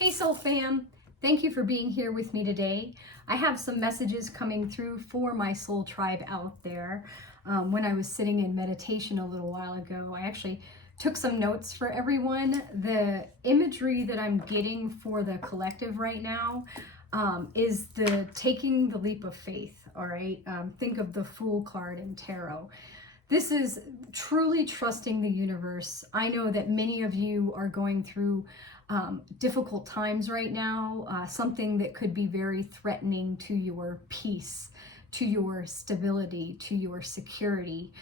Hey Soul Fam, thank you for being here with me today. I have some messages coming through for my soul tribe out there. When I was sitting in meditation a little while ago, I actually took some notes for everyone. The imagery that I'm getting for the collective right now is the taking the leap of faith, all right? Think of the Fool card in tarot. This is truly trusting the universe. I know that many of you are going through difficult times right now, something that could be very threatening to your peace, to your stability, to your security,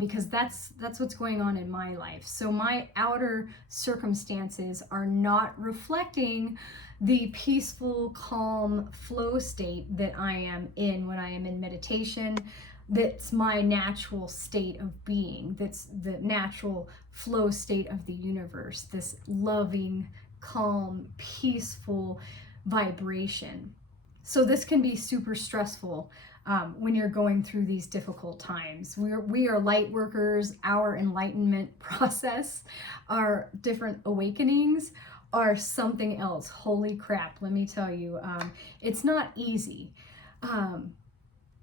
because that's what's going on in my life. So my outer circumstances are not reflecting the peaceful, calm flow state that I am in when I am in meditation. That's my natural state of being. That's the natural flow state of the universe, this loving, calm, peaceful vibration. So this can be super stressful when you're going through these difficult times. We are light workers. Our enlightenment process, our different awakenings are something else. Holy crap, let me tell you, it's not easy.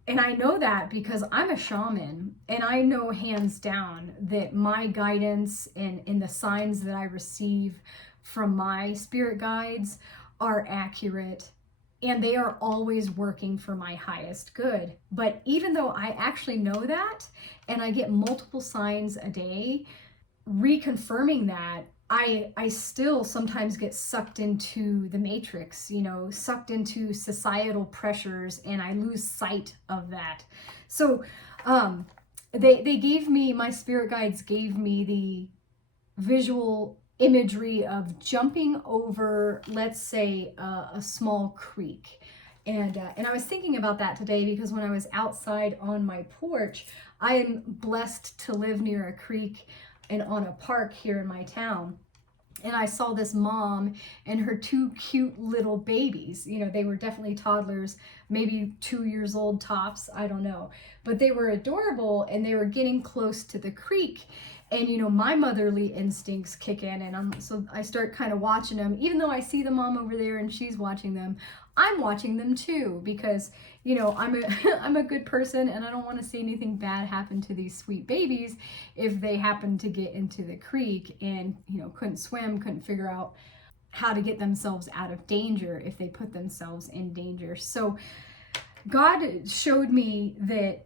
And I know that because I'm a shaman, and I know hands down that my guidance and the signs that I receive from my spirit guides are accurate, and they are always working for my highest good. But even though I actually know that, and I get multiple signs a day reconfirming that, I still sometimes get sucked into the matrix, sucked into societal pressures, and I lose sight of that. So they gave me, my spirit guides gave me the visual imagery of jumping over, let's say, a small creek. And I was thinking about that today because when I was outside on my porch, I am blessed to live near a creek and on a park here in my town. And I saw this mom and her two cute little babies. They were definitely toddlers, maybe 2 years old tops, I don't know. But they were adorable, and they were getting close to the creek. And my motherly instincts kick in, and so I start kind of watching them. Even though I see the mom over there and she's watching them, I'm watching them too, because I'm a good person, and I don't want to see anything bad happen to these sweet babies if they happen to get into the creek and couldn't swim, couldn't figure out how to get themselves out of danger if they put themselves in danger. So God showed me that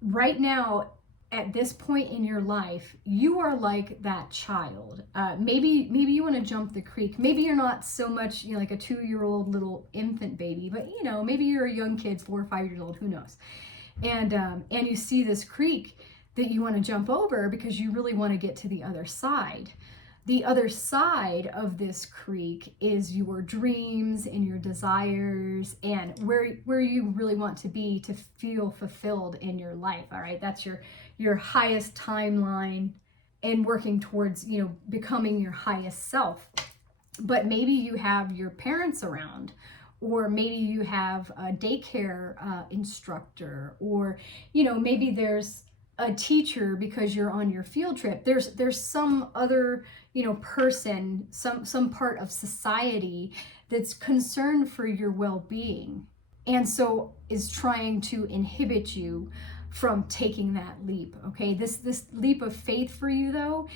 right now, at this point in your life, you are like that child. Maybe you want to jump the creek. Maybe you're not so much like a 2-year-old little infant baby, but maybe you're a young kid, 4 or 5 years old, who knows? And you see this creek that you want to jump over because you really want to get to the other side. The other side of this creek is your dreams and your desires and where you really want to be to feel fulfilled in your life. All right, that's your highest timeline and working towards becoming your highest self. But maybe you have your parents around, or maybe you have a daycare instructor, or maybe there's a teacher because you're on your field trip. There's some other person, some part of society that's concerned for your well-being, and so is trying to inhibit you from taking that leap. Okay, this leap of faith for you, though,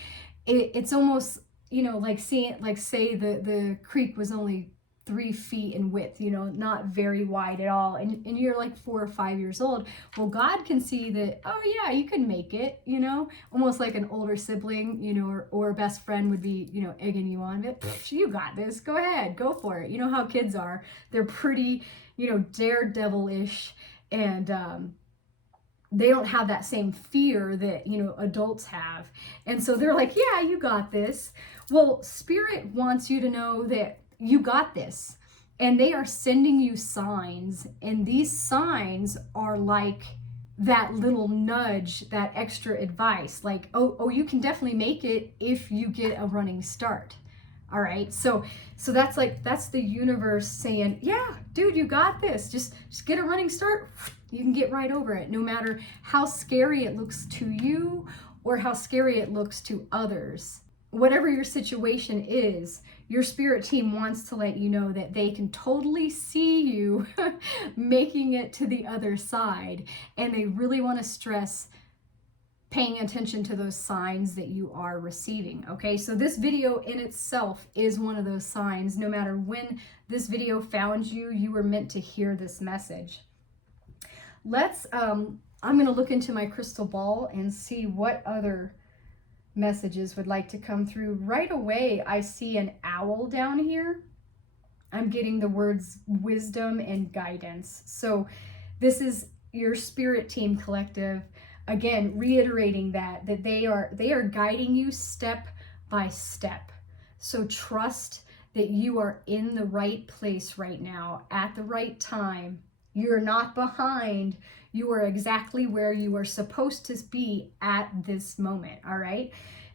it's almost like say the creek was only 3 feet in width, not very wide at all, and you're like 4 or 5 years old. Well, God can see that, oh yeah, you can make it, almost like an older sibling, or a best friend would be, egging you on, but you got this, go ahead, go for it. You know how kids are, they're pretty, daredevil-ish, and they don't have that same fear that adults have, and so they're like, yeah, you got this. Well, Spirit wants you to know that you got this, and they are sending you signs, and these signs are like that little nudge, that extra advice, like, oh, you can definitely make it if you get a running start. All right, so that's the universe saying, yeah, dude, you got this. Just get a running start. You can get right over it, no matter how scary it looks to you or how scary it looks to others. whatever your situation is, your spirit team wants to let you know that they can totally see you making it to the other side. And they really want to stress paying attention to those signs that you are receiving. Okay, so this video in itself is one of those signs. No matter when this video found you, you were meant to hear this message. I'm going to look into my crystal ball and see what other messages would like to come through. Right away, I see an owl down here. I'm getting the words wisdom and guidance. So this is your spirit team collective. Again, reiterating that they are guiding you step by step. So trust that you are in the right place right now at the right time. You're not behind. You are exactly where you are supposed to be at this moment. All right.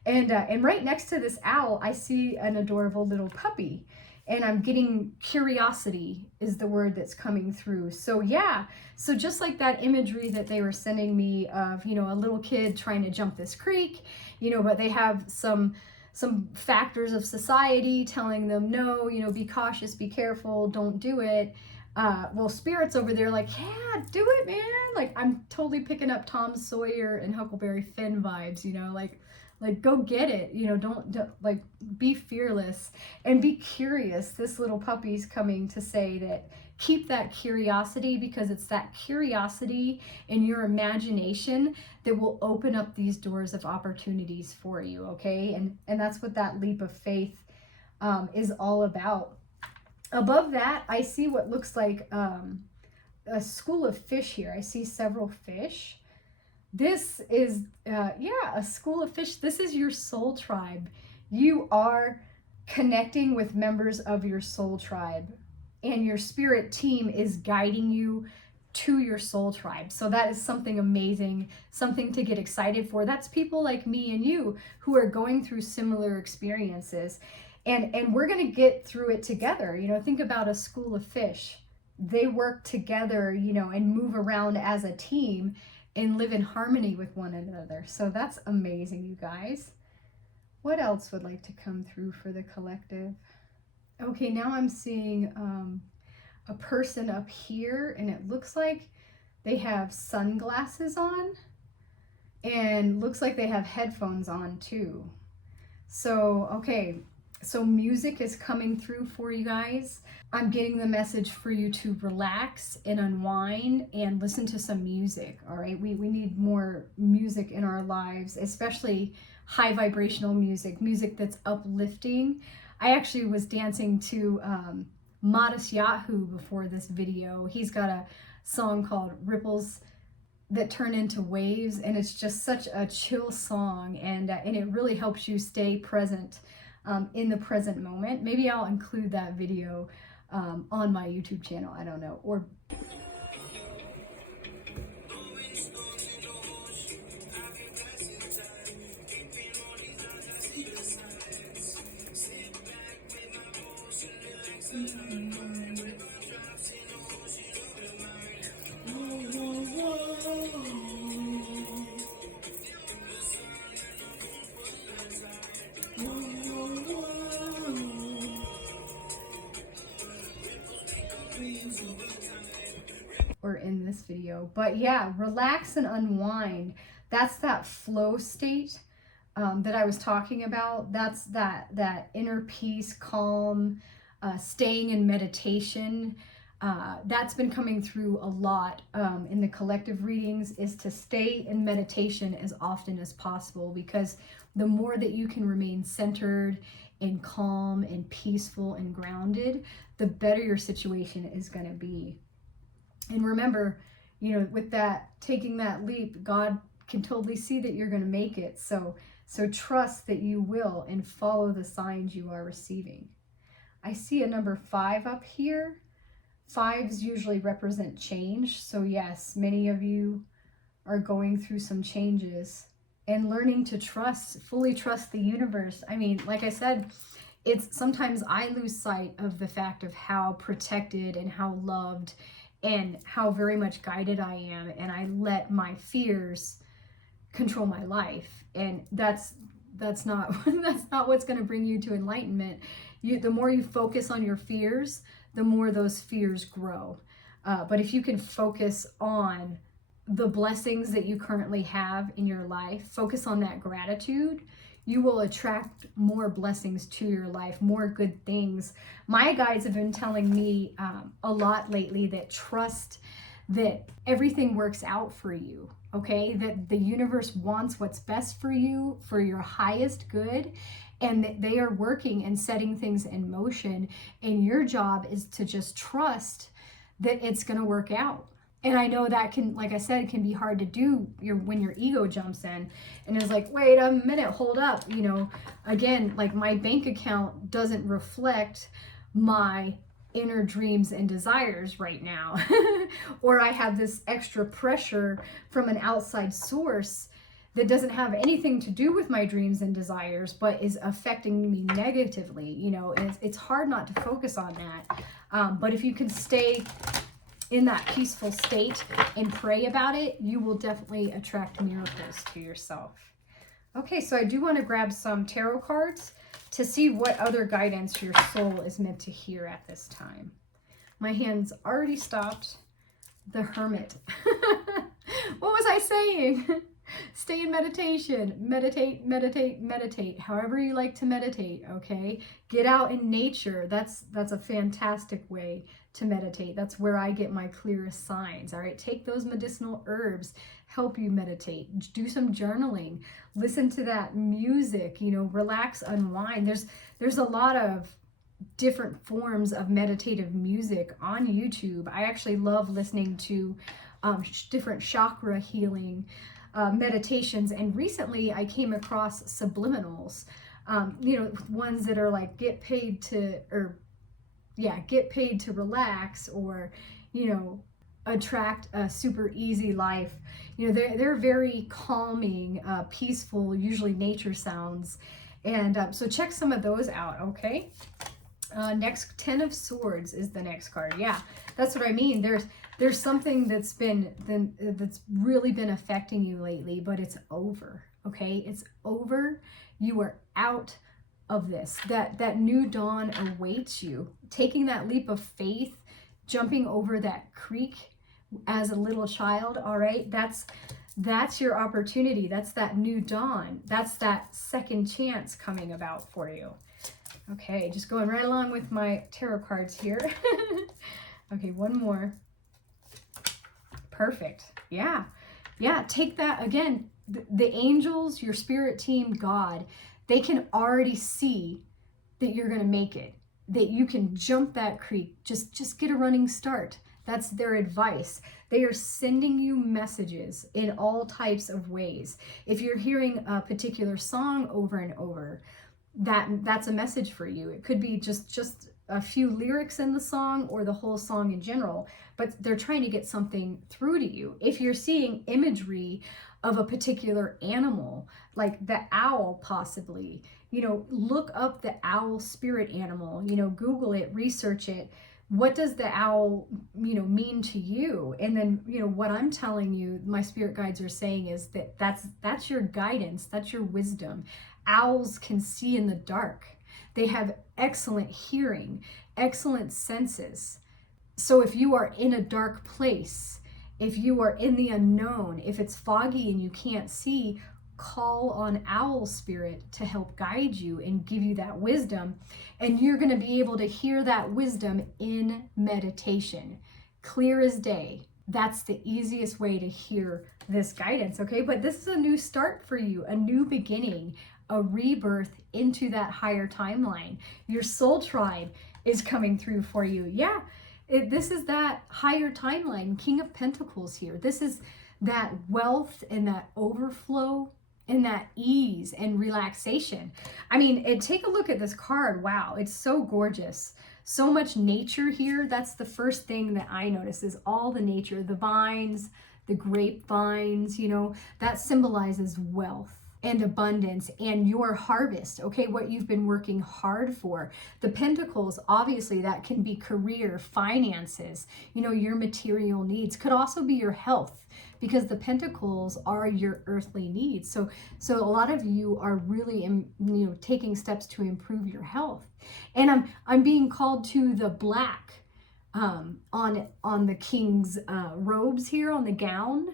And right next to this owl, I see an adorable little puppy. And I'm getting curiosity is the word that's coming through. So yeah, so just like that imagery that they were sending me of, you know, a little kid trying to jump this creek, you know, but they have some factors of society telling them, no, you know, be cautious, be careful, don't do it. Well, spirits over there like, yeah, do it, man. Like, I'm totally picking up Tom Sawyer and Huckleberry Finn vibes, you know, like go get it, you know, don't like, be fearless and be curious. This little puppy's coming to say that keep that curiosity, because it's that curiosity in your imagination that will open up these doors of opportunities for you. Okay. And that's what that leap of faith is all about. Above that, I see what looks like a school of fish here. I see several fish. This is, a school of fish. This is your soul tribe. You are connecting with members of your soul tribe, and your spirit team is guiding you to your soul tribe. So that is something amazing, something to get excited for. That's people like me and you who are going through similar experiences. And we're going to get through it together. You know, think about a school of fish. They work together, you know, and move around as a team and live in harmony with one another. So that's amazing, you guys. What else would like to come through for the collective? Okay, now I'm seeing a person up here, and it looks like they have sunglasses on, and looks like they have headphones on too. So, okay. So music is coming through for you guys. I'm getting the message for you to relax and unwind and listen to some music, all right? We need more music in our lives, especially high vibrational music that's uplifting. I actually was dancing to Modest Yahoo before this video. He's got a song called Ripples That Turn Into Waves, and it's just such a chill song, and it really helps you stay present in the present moment. Maybe I'll include that video on my YouTube channel, I don't know, or in this video. But yeah, relax and unwind. That's that flow state that I was talking about. That's that inner peace, calm, staying in meditation. That's been coming through a lot in the collective readings, is to stay in meditation as often as possible, because the more that you can remain centered and calm and peaceful and grounded, the better your situation is going to be. And remember, you know, with that, taking that leap, God can totally see that you're going to make it. So trust that you will, and follow the signs you are receiving. I see a number 5 up here. 5s usually represent change. So yes, many of you are going through some changes and learning to fully trust the universe. I mean, like I said, it's sometimes I lose sight of the fact of how protected and how loved and how very much guided I am, and I let my fears control my life. And that's that's not that's not what's going to bring you to enlightenment. The more you focus on your fears, the more those fears grow. But if you can focus on the blessings that you currently have in your life, focus on that gratitude, you will attract more blessings to your life, more good things. My guides have been telling me a lot lately that trust that everything works out for you, okay? That the universe wants what's best for you, for your highest good, and that they are working and setting things in motion. And your job is to just trust that it's going to work out. And I know that can, like I said, can be hard to do when your ego jumps in and is like, wait a minute, hold up. Again, like my bank account doesn't reflect my inner dreams and desires right now. Or I have this extra pressure from an outside source that doesn't have anything to do with my dreams and desires, but is affecting me negatively. It's hard not to focus on that. But if you can stay in that peaceful state and pray about it, you will definitely attract miracles to yourself. Okay, so I do want to grab some tarot cards to see what other guidance your soul is meant to hear at this time. My hand's already stopped. The Hermit. What was I saying? Stay in meditation. Meditate, meditate, meditate. However you like to meditate, okay? Get out in nature. That's a fantastic way to meditate. That's where I get my clearest signs, all right? Take those medicinal herbs, help you meditate. Do some journaling. Listen to that music, relax, unwind. There's a lot of different forms of meditative music on YouTube. I actually love listening to different chakra healing meditations, and recently I came across subliminals, ones that are like get paid to relax, or attract a super easy life. They're very calming, peaceful, usually nature sounds, and so check some of those out. Okay, next, 10 of Swords is the next card. Yeah, that's what I mean. There's something that's really been affecting you lately, but it's over. Okay, it's over. You are out of this. That new dawn awaits you. Taking that leap of faith, jumping over that creek as a little child. All right, that's your opportunity. That's that new dawn. That's that second chance coming about for you. Okay, just going right along with my tarot cards here. Okay, one more. Perfect. Yeah. Take that again. The angels, your spirit team, God, they can already see that you're going to make it, that you can jump that creek. Just get a running start. That's their advice. They are sending you messages in all types of ways. If you're hearing a particular song over and over, that's a message for you. It could be just a few lyrics in the song or the whole song in general, but they're trying to get something through to you. If you're seeing imagery of a particular animal, like the owl possibly, look up the owl spirit animal, Google it, research it. What does the owl, mean to you? And then, what I'm telling you, my spirit guides are saying is that's your guidance, that's your wisdom. Owls can see in the dark. They have excellent hearing, excellent senses. So if you are in a dark place, if you are in the unknown, if it's foggy and you can't see, call on owl spirit to help guide you and give you that wisdom. And you're going to be able to hear that wisdom in meditation. Clear as day. That's the easiest way to hear this guidance, okay? But this is a new start for you, a new beginning, a rebirth into that higher timeline. Your soul tribe is coming through for you. Yeah, this is that higher timeline, King of Pentacles here. This is that wealth and that overflow and that ease and relaxation. I mean, take a look at this card. Wow, it's so gorgeous. So much nature here. That's the first thing that I notice, is all the nature, the vines, the grapevines, that symbolizes wealth. and abundance and your harvest, okay, what you've been working hard for. The pentacles, obviously, that can be career, finances, you know, your material needs. Could also be your health, because the pentacles are your earthly needs. So a lot of you are really, taking steps to improve your health. And I'm being called to the black on the king's robes here, on the gown,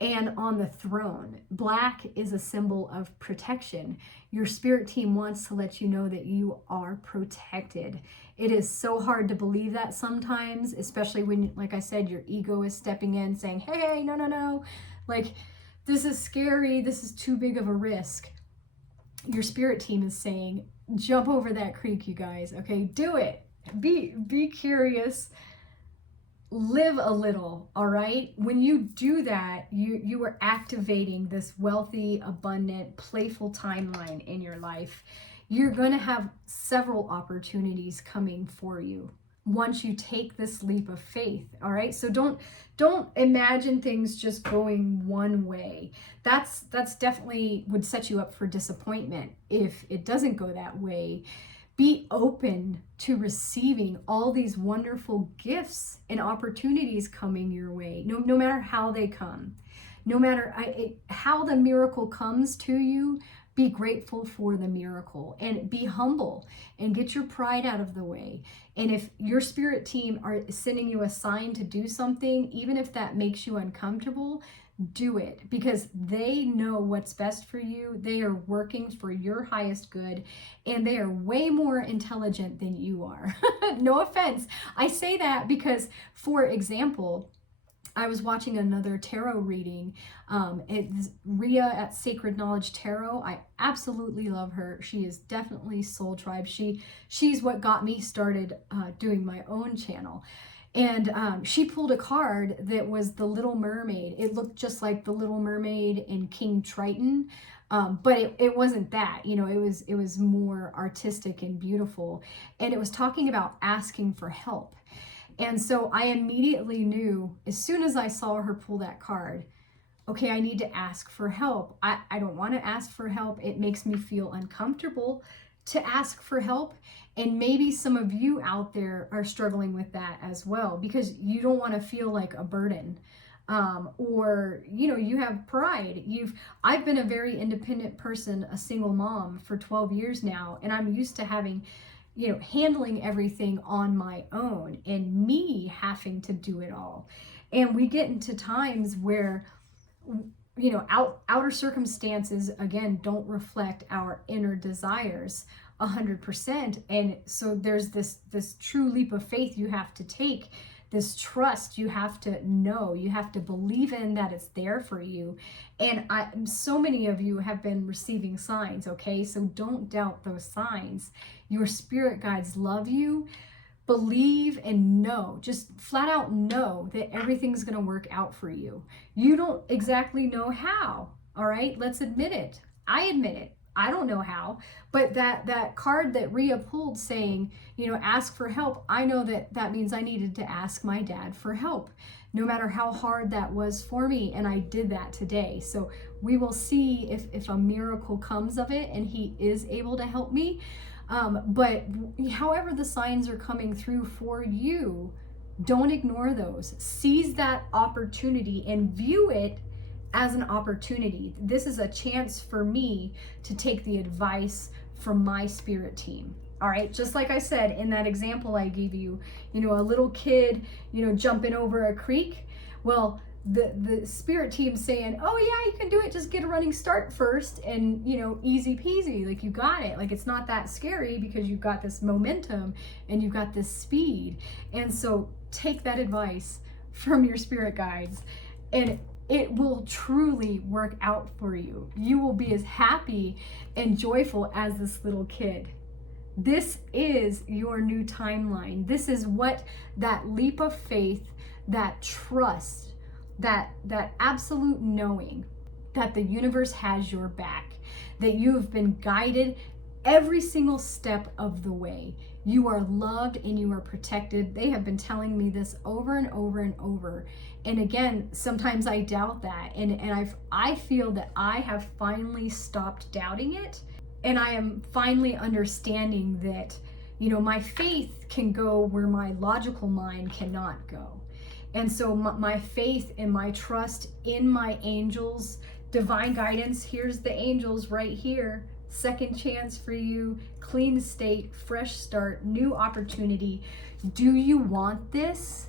and on the throne. Black is a symbol of protection. Your spirit team wants to let you know that you are protected. It is so hard to believe that sometimes, especially when, like I said, your ego is stepping in saying, hey, no, like, this is scary, this is too big of a risk. Your spirit team is saying, jump over that creek, you guys, okay? Do it. Be curious. Live a little, all right? When you do that, you are activating this wealthy, abundant, playful timeline in your life. You're going to have several opportunities coming for you once you take this leap of faith, all right? So don't imagine things just going one way. That's definitely would set you up for disappointment if it doesn't go that way. Be open to receiving all these wonderful gifts and opportunities coming your way, no matter how they come. No matter how the miracle comes to you, be grateful for the miracle and be humble and get your pride out of the way. And if your spirit team are sending you a sign to do something, even if that makes you uncomfortable, do it, because they know what's best for you. They are working for your highest good, and they are way more intelligent than you are. No offense. I say that because, for example, I was watching another tarot reading. It's Rhea at Sacred Knowledge Tarot. I absolutely love her. She is definitely Soul Tribe. She's what got me started doing my own channel. And she pulled a card that was the Little Mermaid. It looked just like the Little Mermaid in King Triton, but it wasn't that. You know, it was more artistic and beautiful. And it was talking about asking for help. And so I immediately knew, as soon as I saw her pull that card, okay, I need to ask for help. I don't want to ask for help. It makes me feel uncomfortable to ask for help. And maybe some of you out there are struggling with that as well, because you don't want to feel like a burden, or, you know, you have pride. I've been a very independent person, a single mom for 12 years now, and I'm used to having, you know, handling everything on my own and me having to do it all. And we get into times where, you know, outer circumstances, again, don't reflect our inner desires 100%. And so there's this true leap of faith you have to take, this trust you have to know, you have to believe in that it's there for you. And so many of you have been receiving signs, okay? So don't doubt those signs. Your spirit guides love you. Believe and know, just flat out know that everything's going to work out for you. You don't exactly know how, all right? Let's admit it. I admit it. I don't know how, but that card that Rhea pulled saying, you know, ask for help, I know that means I needed to ask my dad for help, no matter how hard that was for me, and I did that today. So we will see if a miracle comes of it and he is able to help me. But however the signs are coming through for you, don't ignore those. Seize that opportunity and view it as an opportunity. This is a chance for me to take the advice from my spirit team. All right, just like I said in that example I gave you, you know, a little kid, you know, jumping over a creek. Well, the spirit team saying, oh yeah, you can do it, just get a running start first, and, you know, easy peasy, like, you got it, like, it's not that scary because you've got this momentum and you've got this speed. And so take that advice from your spirit guides, and it will truly work out for you. You will be as happy and joyful as this little kid. This is your new timeline. This is what that leap of faith, that trust, that absolute knowing that the universe has your back, that you have been guided every single step of the way. You are loved and you are protected. They have been telling me this over and over and over. And again, sometimes I doubt that. And I feel that I have finally stopped doubting it. And I am finally understanding that, you know, my faith can go where my logical mind cannot go. And so my faith and my trust in my angels, divine guidance, here's the angels right here. Second chance for you, clean state, fresh start, new opportunity. Do you want this?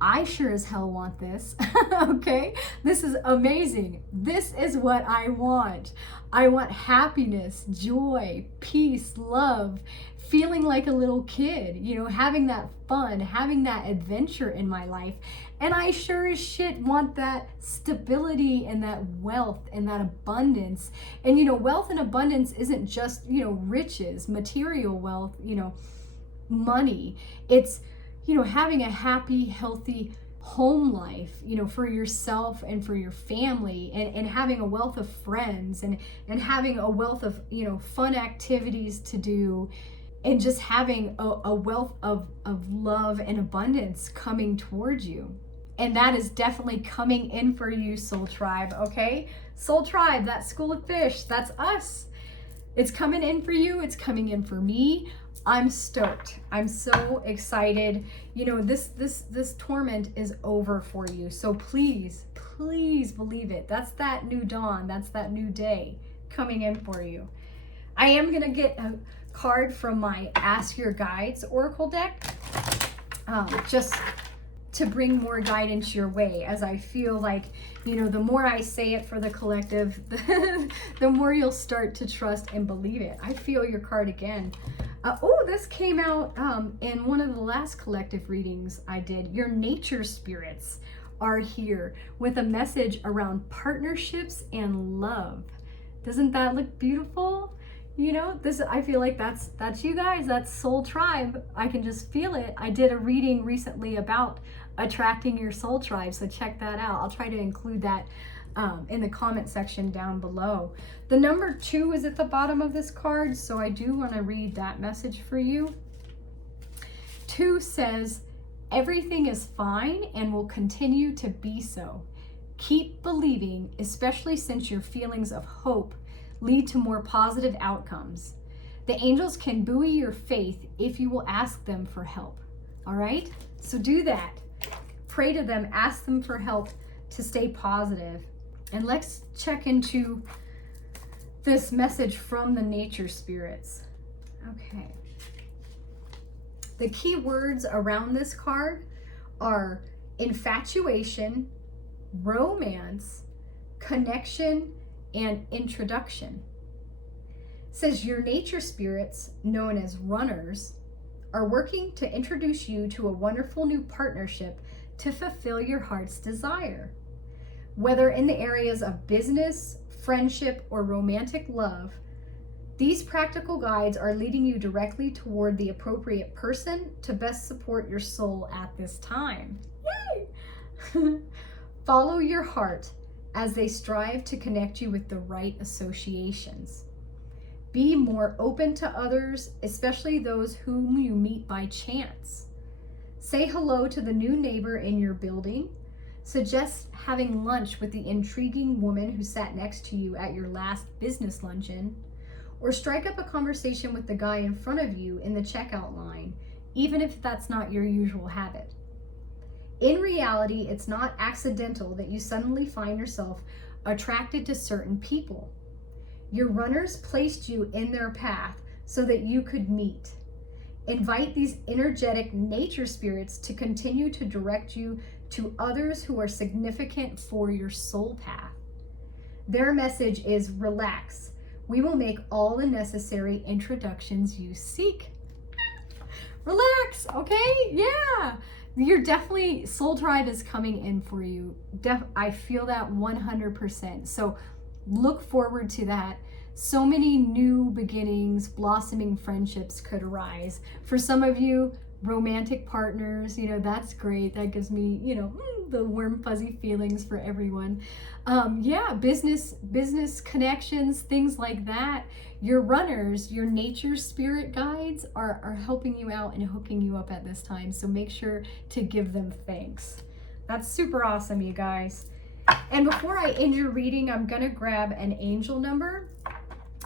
I sure as hell want this. Okay, this is amazing. This is what I want. I want happiness, joy, peace, love, feeling like a little kid, you know, having that fun, having that adventure in my life. And I sure as shit want that stability and that wealth and that abundance. And, you know, wealth and abundance isn't just, you know, riches, material wealth, you know, money. It's, you know, having a happy, healthy home life, you know, for yourself and for your family, and having a wealth of friends, and having a wealth of, you know, fun activities to do, and just having a wealth of love and abundance coming towards you. And that is definitely coming in for you, Soul Tribe, okay? Soul Tribe, that school of fish, that's us. It's coming in for you. It's coming in for me. I'm stoked. I'm so excited. You know, this torment is over for you. So please, please believe it. That's that new dawn. That's that new day coming in for you. I am going to get a card from my Ask Your Guides Oracle deck, just to bring more guidance your way, as I feel like, you know, the more I say it for the collective, the more you'll start to trust and believe it. I feel your card again. Oh, this came out in one of the last collective readings I did. Your nature spirits are here with a message around partnerships and love. Doesn't that look beautiful? You know, this, I feel like that's you guys, that's Soul Tribe. I can just feel it. I did a reading recently about attracting your soul tribe, so check that out. I'll try to include that in the comment section down below. The number 2 is at the bottom of this card, so I do want to read that message for you. 2 says, everything is fine and will continue to be so. Keep believing, especially since your feelings of hope lead to more positive outcomes. The angels can buoy your faith if you will ask them for help. All right? So do that. Pray to them, ask them for help to stay positive. And let's check into this message from the nature spirits. Okay. The key words around this card are infatuation, romance, connection, and introduction. It says your nature spirits, known as runners, are working to introduce you to a wonderful new partnership to fulfill your heart's desire. Whether in the areas of business, friendship, or romantic love, these practical guides are leading you directly toward the appropriate person to best support your soul at this time. Yay! Follow your heart as they strive to connect you with the right associations. Be more open to others, especially those whom you meet by chance. Say hello to the new neighbor in your building. Suggest having lunch with the intriguing woman who sat next to you at your last business luncheon, or strike up a conversation with the guy in front of you in the checkout line, even if that's not your usual habit. In reality, it's not accidental that you suddenly find yourself attracted to certain people. Your runners placed you in their path so that you could meet. Invite these energetic nature spirits to continue to direct you to others who are significant for your soul path. Their message is relax. We will make all the necessary introductions you seek. Relax, okay? Yeah. You're definitely, Soul Tribe is coming in for you. I feel that 100%. So look forward to that. So many new beginnings, blossoming friendships could arise. For some of you, romantic partners, that's great. That gives me, the warm fuzzy feelings for everyone. Yeah, business connections, things like that. Your runners, your nature spirit guides are helping you out and hooking you up at this time. So make sure to give them thanks. That's super awesome, you guys. And before I end your reading, I'm gonna grab an angel number.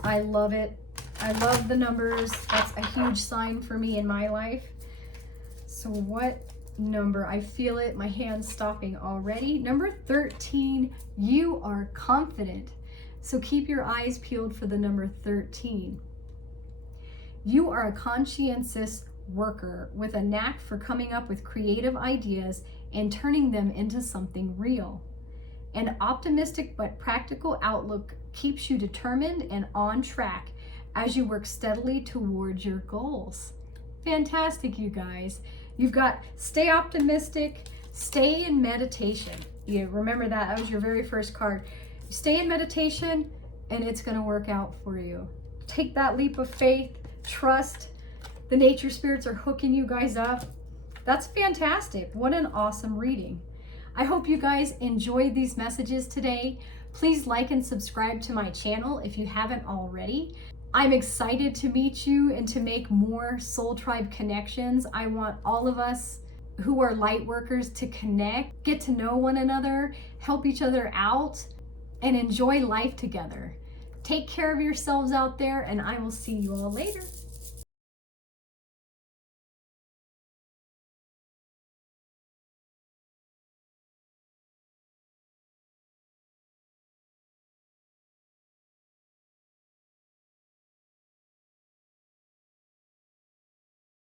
I love it. I love the numbers. That's a huge sign for me in my life. So what number? I feel it, my hand's stopping already. Number 13, you are confident. So keep your eyes peeled for the number 13. You are a conscientious worker with a knack for coming up with creative ideas and turning them into something real. An optimistic but practical outlook keeps you determined and on track as you work steadily towards your goals. Fantastic, you guys. You've got stay optimistic, stay in meditation. You remember that was your very first card. Stay in meditation and it's going to work out for you. Take that leap of faith, trust. The nature spirits are hooking you guys up. That's fantastic. What an awesome reading. I hope you guys enjoyed these messages today. Please like and subscribe to my channel if you haven't already. I'm excited to meet you and to make more Soul Tribe connections. I want all of us who are light workers to connect, get to know one another, help each other out, and enjoy life together. Take care of yourselves out there, and I will see you all later.